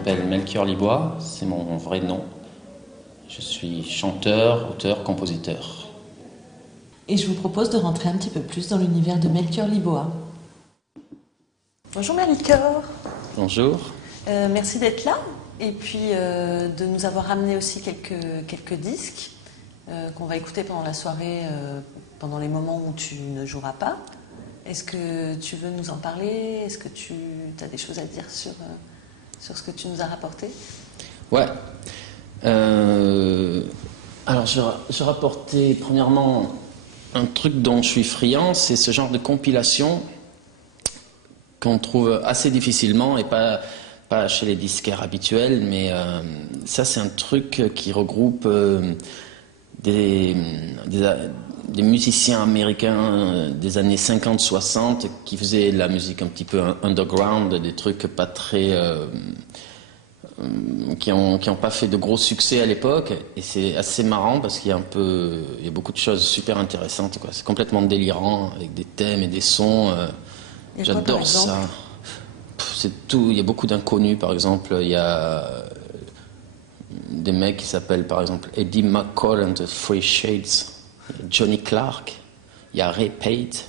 m'appelle Melchior Libois, c'est mon vrai nom. Je suis chanteur, auteur, compositeur. Et je vous propose de rentrer un petit peu plus dans l'univers de Melchior Libois. Bonjour Melchior. Bonjour. Merci d'être là et puis de nous avoir amené aussi quelques disques qu'on va écouter pendant la soirée, pendant les moments où tu ne joueras pas. Est-ce que tu veux nous en parler? Est-ce que tu as des choses à dire sur ce que tu nous as rapporté? Ouais. Alors je rapportais premièrement un truc dont je suis friand, c'est ce genre de compilation qu'on trouve assez difficilement et pas chez les disquaires habituels, mais ça c'est un truc qui regroupe des musiciens américains des années 50-60 qui faisaient de la musique un petit peu underground, des trucs pas très... qui ont pas fait de gros succès à l'époque, et c'est assez marrant parce qu'il y a beaucoup de choses super intéressantes, quoi. C'est complètement délirant avec des thèmes et des sons. J'adore ça. C'est tout. Il y a beaucoup d'inconnus, par exemple. Il y a des mecs qui s'appellent par exemple Eddie McCall and the Three Shades, Johnny Clark, il y a Ray Pate.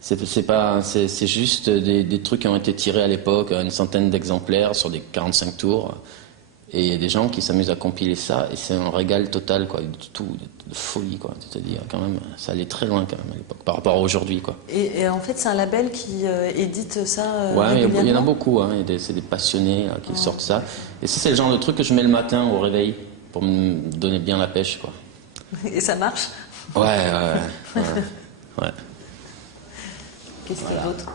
C'est juste des trucs qui ont été tirés à l'époque, une centaine d'exemplaires sur des 45 tours. Et il y a des gens qui s'amusent à compiler ça, et c'est un régal total, quoi, de tout, de folie, quoi. C'est-à-dire, quand même, ça allait très loin, quand même, à l'époque, par rapport à aujourd'hui, quoi. Et en fait, c'est un label qui édite ça ouais, régulièrement. il y en a beaucoup, hein, c'est des passionnés là, qui sortent ça. Et ça, c'est le genre de truc que je mets le matin au réveil, pour me donner bien la pêche, quoi. Et ça marche? Ouais. Qu'est-ce qu'il y a d'autre?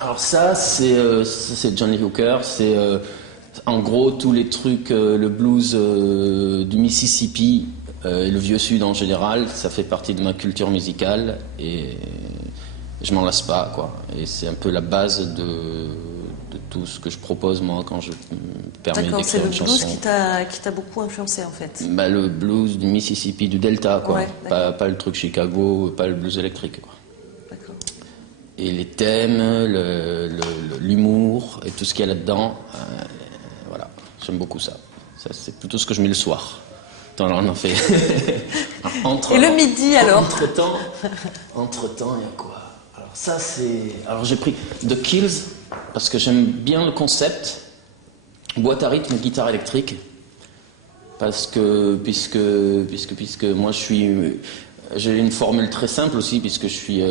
Alors ça, c'est Johnny Hooker, c'est... en gros, tous les trucs, le blues du Mississippi et le vieux sud en général, ça fait partie de ma culture musicale et je m'en lasse pas, quoi. Et c'est un peu la base de tout ce que je propose, moi, quand je me permets d'écrire une chanson. D'accord, c'est le blues qui t'a beaucoup influencé, en fait. Bah, le blues du Mississippi, du Delta, quoi. Ouais, pas le truc Chicago, pas le blues électrique, quoi. D'accord. Et les thèmes, l'humour et tout ce qu'il y a là-dedans... voilà, j'aime beaucoup ça. Ça, c'est plutôt ce que je mets le soir. Attends, alors on en fait. Et le midi, alors? Entre-temps, il y a quoi? Alors ça, c'est... Alors j'ai pris The Kills, parce que j'aime bien le concept. Boîte à rythme, guitare électrique. Parce que, puisque moi j'ai une formule très simple aussi, puisque je suis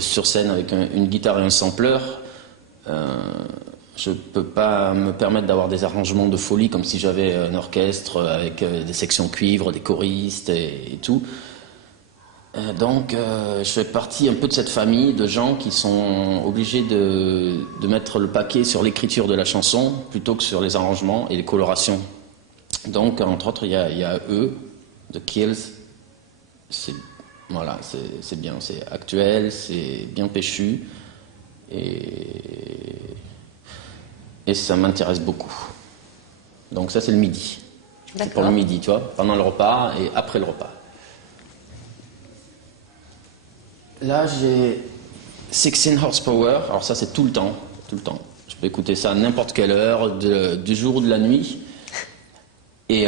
sur scène avec une guitare et un sampler. Je peux pas me permettre d'avoir des arrangements de folie comme si j'avais un orchestre avec des sections cuivre, des choristes et tout. Donc je fais partie un peu de cette famille de gens qui sont obligés de mettre le paquet sur l'écriture de la chanson plutôt que sur les arrangements et les colorations. Donc entre autres il y a eux, The Kills. Voilà, c'est bien, c'est actuel, c'est bien péchu et ça m'intéresse beaucoup. Donc ça c'est le midi. C'est pour le midi, tu vois, pendant le repas et après le repas. Là j'ai 16 horsepower, alors ça c'est tout le temps. Je peux écouter ça à n'importe quelle heure, du jour ou de la nuit. Et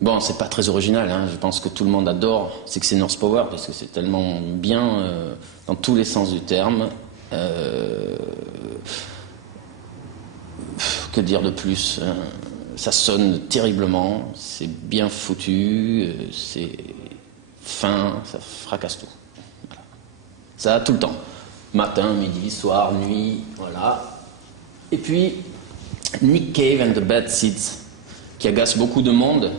bon, c'est pas très original, hein. Je pense que tout le monde adore 16 horsepower parce que c'est tellement bien dans tous les sens du terme. Que dire de plus? Ça sonne terriblement, c'est bien foutu, c'est fin, ça fracasse tout. Voilà. Ça tout le temps. Matin, midi, soir, nuit, voilà. Et puis, Nick Cave and the Bad Seeds, qui agace beaucoup de monde,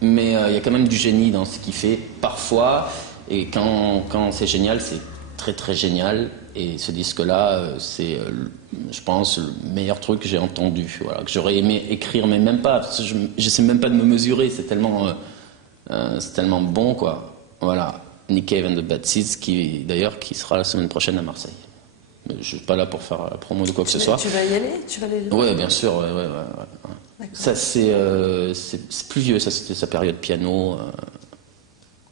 mais il y a quand même du génie dans ce qu'il fait, parfois, et quand c'est génial, c'est très très génial. Et ce disque-là, c'est, je pense, le meilleur truc que j'ai entendu, voilà, que j'aurais aimé écrire, mais même pas, parce que je sais même pas de me mesurer, c'est tellement bon, quoi. Voilà, Nick Cave and the Bad Seeds, qui sera la semaine prochaine à Marseille. Mais je suis pas là pour faire la promo de quoi que ce soit. Tu vas y aller? Tu vas aller... Oui, bien sûr, ouais. Ça, c'est plus vieux, ça, c'était sa période piano,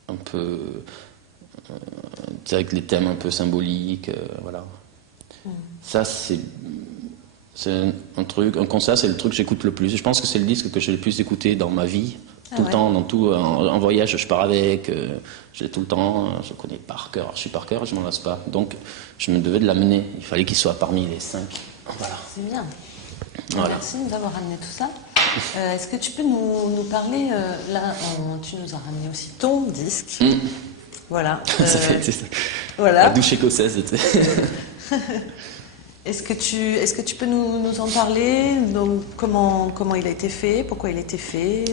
un peu... avec les thèmes un peu symboliques, voilà. Ça, c'est un concert, c'est le truc que j'écoute le plus. Je pense que c'est le disque que j'ai le plus écouté dans ma vie. Tout le temps, dans tout, en voyage, je pars avec, je l'ai tout le temps, je le connais par cœur. Alors, je suis par cœur, je m'en lasse pas. Donc, je me devais de l'amener. Il fallait qu'il soit parmi les 5. Voilà. C'est bien. Voilà. Merci de nous avoir ramené tout ça. Est-ce que tu peux nous parler, là, tu nous as ramené aussi ton disque. Voilà. Ça fait voilà. La douche écossaise. Est-ce que tu peux nous en parler? Donc, comment il a été fait? Pourquoi il a été fait?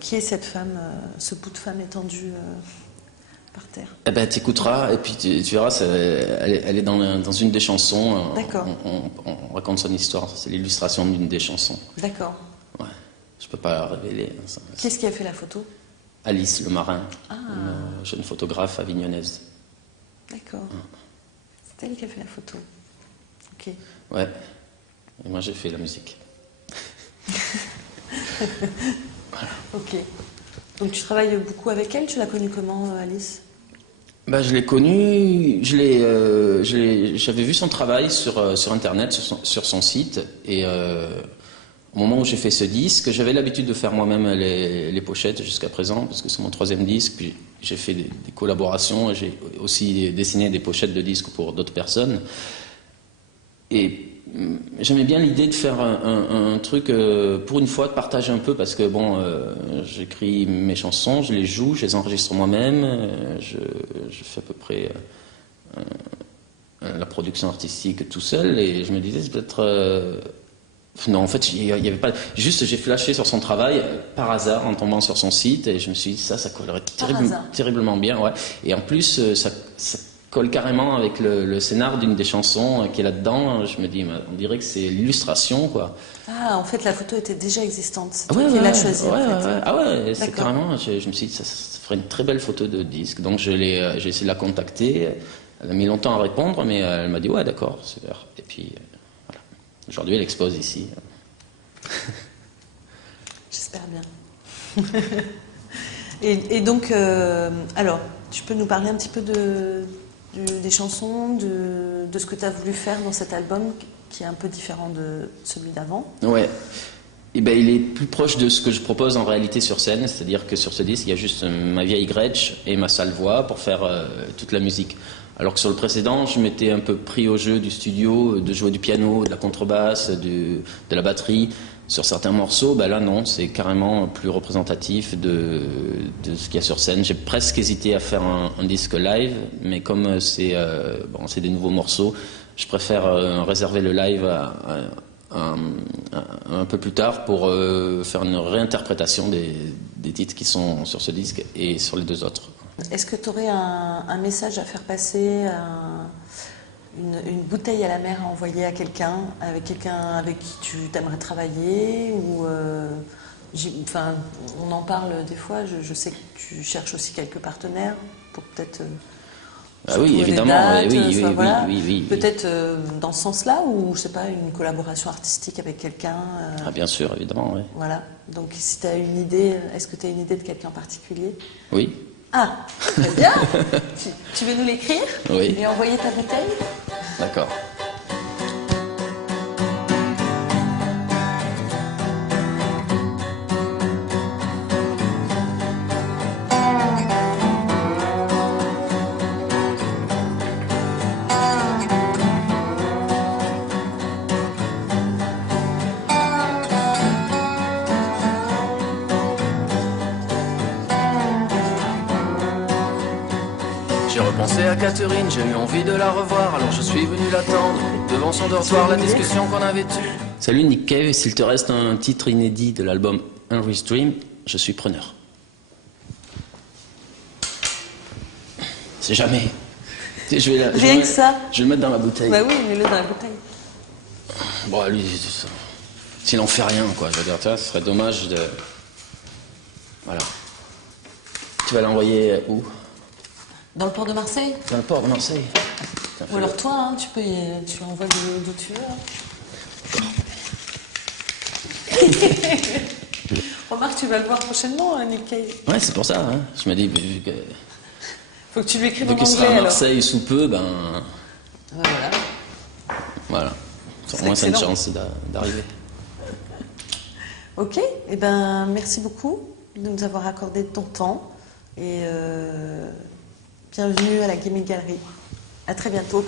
Qui est cette femme, ce bout de femme étendu par terre? Eh ben, t'écouteras et puis tu verras, elle est dans une des chansons. D'accord. On raconte son histoire. C'est l'illustration d'une des chansons. D'accord. Ouais. Je peux pas la révéler. Qui est-ce qui a fait la photo? Alice le Marin, une jeune photographe avignonnaise. D'accord. C'est elle qui a fait la photo. Ok. Ouais. Et moi j'ai fait la musique. Ok. Donc tu travailles beaucoup avec elle. Tu l'as connue comment, Alice? Bah, je l'ai connue, j'avais vu son travail sur Internet, sur son site, et au moment où j'ai fait ce disque, j'avais l'habitude de faire moi-même les pochettes jusqu'à présent, parce que c'est mon 3e disque, puis j'ai fait des collaborations, et j'ai aussi dessiné des pochettes de disques pour d'autres personnes. Et j'aimais bien l'idée de faire un truc, pour une fois, de partager un peu, parce que bon, j'écris mes chansons, je les joue, je les enregistre moi-même, je fais à peu près la production artistique tout seul, et je me disais, c'est peut-être... non, en fait, il y avait pas... Juste, j'ai flashé sur son travail, par hasard, en tombant sur son site, et je me suis dit, ça collerait terriblement bien, ouais. Et en plus, ça colle carrément avec le scénar d'une des chansons qui est là-dedans. Je me dis, on dirait que c'est l'illustration, quoi. Ah, en fait, la photo était déjà existante. C'est Ouais, toi qui l'as choisie, en fait. Ah ouais, c'est D'accord. carrément... Je me suis dit, ça ferait une très belle photo de disque. Donc, j'ai essayé de la contacter. Elle a mis longtemps à répondre, mais elle m'a dit, ouais, d'accord, super. Et puis, voilà. Aujourd'hui, elle expose ici. J'espère bien. et donc, alors, tu peux nous parler un petit peu des chansons, de ce que tu as voulu faire dans cet album, qui est un peu différent de celui d'avant? Ouais. Et ben, il est plus proche de ce que je propose en réalité sur scène, c'est-à-dire que sur ce disque, il y a juste ma vieille Gretsch et ma sale voix pour faire toute la musique. Alors que sur le précédent, je m'étais un peu pris au jeu du studio, de jouer du piano, de la contrebasse, de la batterie. Sur certains morceaux, ben là non, c'est carrément plus représentatif de ce qu'il y a sur scène. J'ai presque hésité à faire un disque live, mais comme c'est des nouveaux morceaux, je préfère réserver le live un peu plus tard pour faire une réinterprétation des titres qui sont sur ce disque et sur les 2 autres. Est-ce que tu aurais un message à faire passer, une bouteille à la mer à envoyer à quelqu'un avec qui tu t'aimerais travailler ou on en parle des fois, je sais que tu cherches aussi quelques partenaires pour peut-être... Ah oui, évidemment, oui. Peut-être dans ce sens-là, ou je sais pas, une collaboration artistique avec quelqu'un. Ah bien sûr, évidemment, oui. Voilà. Donc si tu as une idée, est-ce que tu as une idée de quelqu'un en particulier? Oui. Ah, très bien. Tu veux nous l'écrire? Oui. Et envoyer ta bouteille? D'accord. J'ai repensé à Catherine, j'ai eu envie de la revoir, alors je suis venu l'attendre. Devant son dortoir, la discussion qu'on avait eue. Salut Nick Cave, s'il te reste un titre inédit de l'album Henry's Dream, je suis preneur. C'est jamais. Rien que ça. Je vais le mettre dans la bouteille. Bah oui, mets-le dans la bouteille. Bon, lui, s'il en fait rien, quoi. Je veux dire, ce serait dommage de... Voilà. Tu vas l'envoyer où? Dans le port de Marseille? Dans le port de Marseille. Ou alors toi, tu l'envoies d'où tu veux. Remarque, tu vas le voir prochainement, Nick Cave. Ouais, c'est pour ça. Hein. Je me dis, Faut que tu lui écrives en vu qu'il anglais, sera à alors. Marseille sous peu, ben... Voilà. Voilà. C'est Au moins, c'est une excellent. chance d'arriver. Ok, eh ben, merci beaucoup de nous avoir accordé de ton temps et bienvenue à la Gaming Gallery. À très bientôt.